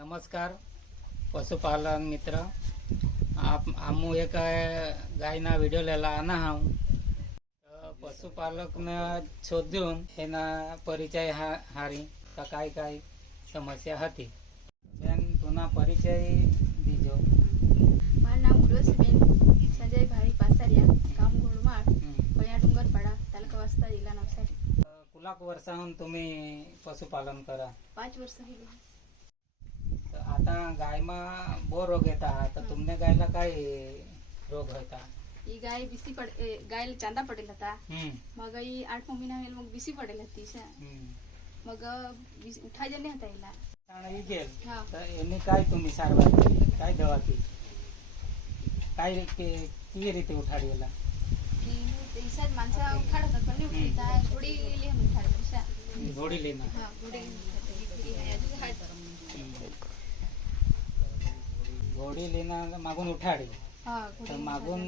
नमस्कार पशुपालन मित्र आप आमू एक गायना विडियो लेला आना हूँ पशुपालक ने शोधून एना परिचय हारी का काय समस्या हती बेन तुना परिचय दीजो। माરું નામ ઉર્વશીબેન સંજયભાઈ પાસરિયા ગામ ઘોડમાળ કયા ડુંગરપાડા તાલુકા વાસ્તા જિલ્લા નવસારી। कुलाक वर्षाहून तुम्ही पशुपालन करा? 5 वर्ष થઈ ગયા। आता गायमा बो रोग येता तर तुमने गायला काय रोग होता? ಈ ગાય બીસી ગાય ચાંદા પડેલ હતા મગ ઈ 8 મહિના વેલ મગ બીસી પડેલ હતી છે મગ ઉઠા જ નહીં હતા એલા તાણે ગેલ તો એની काय तुम्ही सारવાર કરી काय दवा की काय के કેવી રીતે ઉઠાડેલા? ઈ પૈસા જ માણસા ઉઠાડતા પણ નહીં ઉઠીતા ઘોડી લઈને ઉઠાડેલ છે। ઘોડી લઈને? હા ઘોડી घोड़ी लेना मागून उठाड़ी। हाँ तो मागून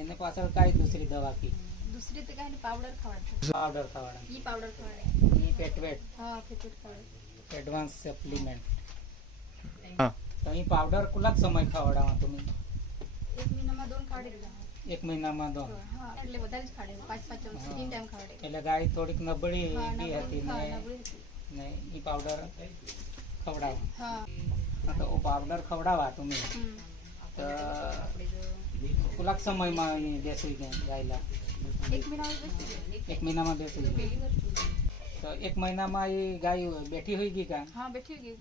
एने पाछळ काय दुसरी दवा की? दुसरी तो काही पावडर खवाडा। पावडर खवाडा? ई पावडर खवाडा। ई पेटवेट? हाँ पेटवेट खवाडा। Advance supplement. हां तो ई पावडर कुलाक समय खवाडा तुम्ही? 1 મહિનામાં 2 ખાડે દીધા। 1 મહિનામાં 2? હા એટલે વધારે જ ખાડે 5-5 ચમચી 3 ટાઈમ ખાડે। એટલે ગાય થોડીક નબળી બી હતી ને ई पावडर खवडावा? हां तो ओ पावडर खवडावा तुम्ही तर कुलाक समय में बेसुई गए गायला? 1 મહિનામાં બેસી 1 મહિનામાં બેસી गई तो 1 મહિનામાં ये गाय बैठी हुई की का? हाँ बैठी हुई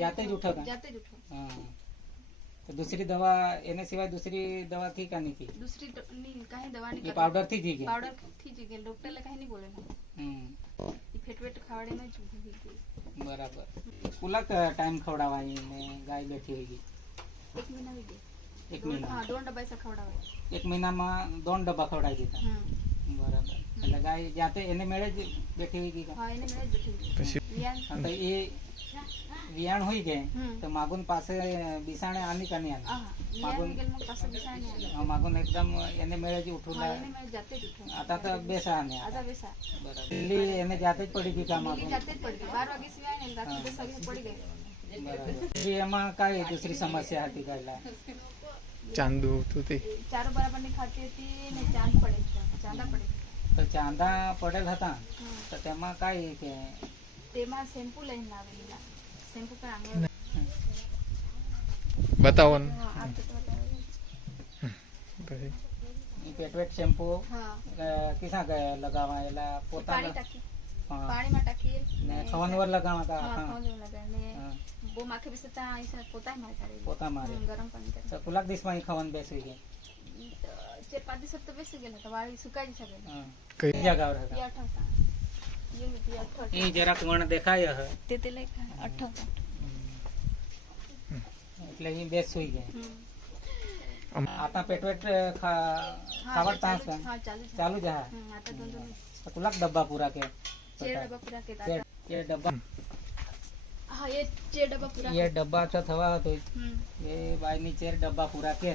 जाते જ उठा का? जाते જ उठो। हाँ तो दूसरी दवा एने सिवाय दूसरी दवा थी का नहीं की? दूसरी नहीं कहीं दवा नहीं। ये पाउडर थी जी के? पाउडर थी जी के डॉक्टर ले कहीं नहीं बोले ना। ये फेटवेट खावड़े में चूक गई। बराबर। कुला का टाइम खवड़ावाई ने गाय बैठी हुई? 1 મહિના भी गई। 1 महीना? हाँ 2 डब्बा ऐसा खवड़ावा। 1 महीना में 2 डब्बा खवड़ाई देता? बराबर। એટલે ગાય જાતે એને મેળે જ બેઠી હોય की का? हाँ એને મેળે જ બેઠી हुई। तो ये वियाण हुई गए तो मागून पासे बिसाणे आनी का नहीं आनी? मागून गेल मग पासे बिसाणे आनी। मागून एकदम एने मेळे जी उठूला? हाँ एने मेळे जाते જ उठो। आता तो बेसा आनी? आता बेसा। बराबर। दिल्ली एने जाते ज पड़ी की का मागून? जाते ज पड़ी। 12 वागे सिवाय ने रात्री 10 वागे पड़ी गई। बराबर। जी एमा काय दूसरी समस्या હતી ગાયલા? ચાંદુ તૂટી ચારો બરાબર ની ખાતી હતી ને ચાંદ પડે ચાંદા પડે તો ચાંદા પડેલ હતા તો તેમાં काय કે તેમાં શેમ્પુ લઈને આવેલા શેમ્પુ પર આંગળ બતાવો ને। હા આ તો બતાવ્યું પછી ઈ પેટવેટ શેમ્પુ હા કિસા કે લગાવા એલા પોતા પાણી ટાંકી પાણીમાં ટાંકી ને ખવનવર લગાવા તા? હા ખવન લગાને બો માખે બેસતા ऐसा પોતા માર કરે પોતા મારે ગરમ પાણી કરે તો કુલાક દિવસ માં ખવન બેસી ગઈ? 4-5 દિવસ તો બેસી ગયેલા તો વાળી સુકાઈ શકે કઈ જગા રહે ये 18 ये मिट्टी 18 ઈ જરા કોણ દેખાય હ તે લઈ 18 એટલે ઈ બેસ સુઈ ગઈ। आता पेटवेट खावडता का? हां चालू जा? आता 2 कुलाक डब्बा पूरा के? 4 डब्बा पूरा के ये डब्बा? हाँ ये 4 डब्बा पूरा ये डब्बा तो थवा तो ये बाई नी 4 डब्बा पूरा के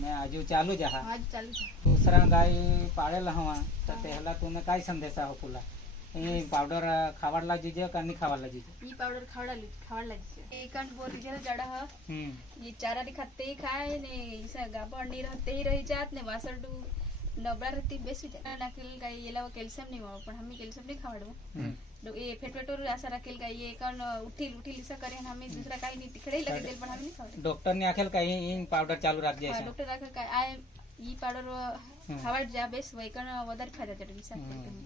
मैं आजू चालू जा? आज चालू है। दूसरा गाय पाड़ेला हवा तो पहला तूने काय संदेशा हो पुला ये पाउडर खावाडला जीजे का नहीं खावाडला जीजे? ये पाउडर खावाडला जीजे ये कंट बोल रिजल जड़ा है ये चारा री खाते ही खाए ने ऐसा गाबड़ नहीं रहते ही रही जात ने वासरडू नबळा रहती बेसी नाकेल गाय येला कैल्शियम नहीं મળે પણ हमें कैल्शियम नहीं खावाडो ये फेटवेटोर आशा राखेल गाय ये कण उठील ऐसा करे हमें दूसरा काही नहीं तिखड़े लगे देल पण हमें नहीं खावाडो। डॉक्टर ने आखेल काही इन पाउडर चालू राख दे? हां डॉक्टर आखेल काय आय ई पाउडर खावाड जा बेस वय कण વધારે फायदा जडे विचार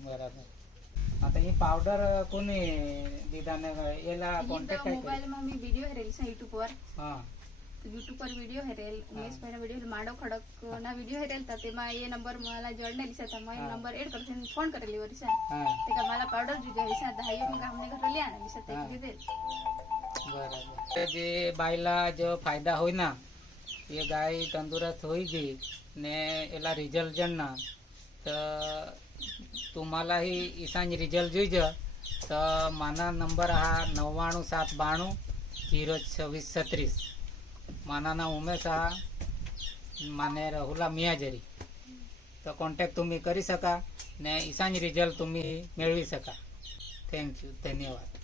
बराबर। आता ये पाउडर कोणी दीदाने एला कांटेक्ट काय? मोबाइल में हमें वीडियो हेरेल से YouTube पर। हां YouTube पर वीडियो हेरेल उमेश भाई ना वीडियो माडो खडक ना वीडियो हेरेल ता तेमा ये नंबर मला जोड़ने लिसा था मैं नंबर ऐड करते फोन करेली वरिसा हां ते का मला पाउडर जुगे हिसा दहायो मग हमने घर ले आना लिसा ते दे बराबर। जे बायला जो फायदा होय ना ये गाय तंदुरुस्त होई गई ने एला रिजल्ट जणना तर तुम्हाला ही ईसांज रिजल्ट जोईज तर माना नंबर हा 9972202636 माना ना उमेश हा माने राहुला मियाजरी तो कॉन्टॅक्ट तुम्ही करी सका ने ईसांज रिजल्ट तुम्ही मिळवी सका। थँक्यू धन्यवाद।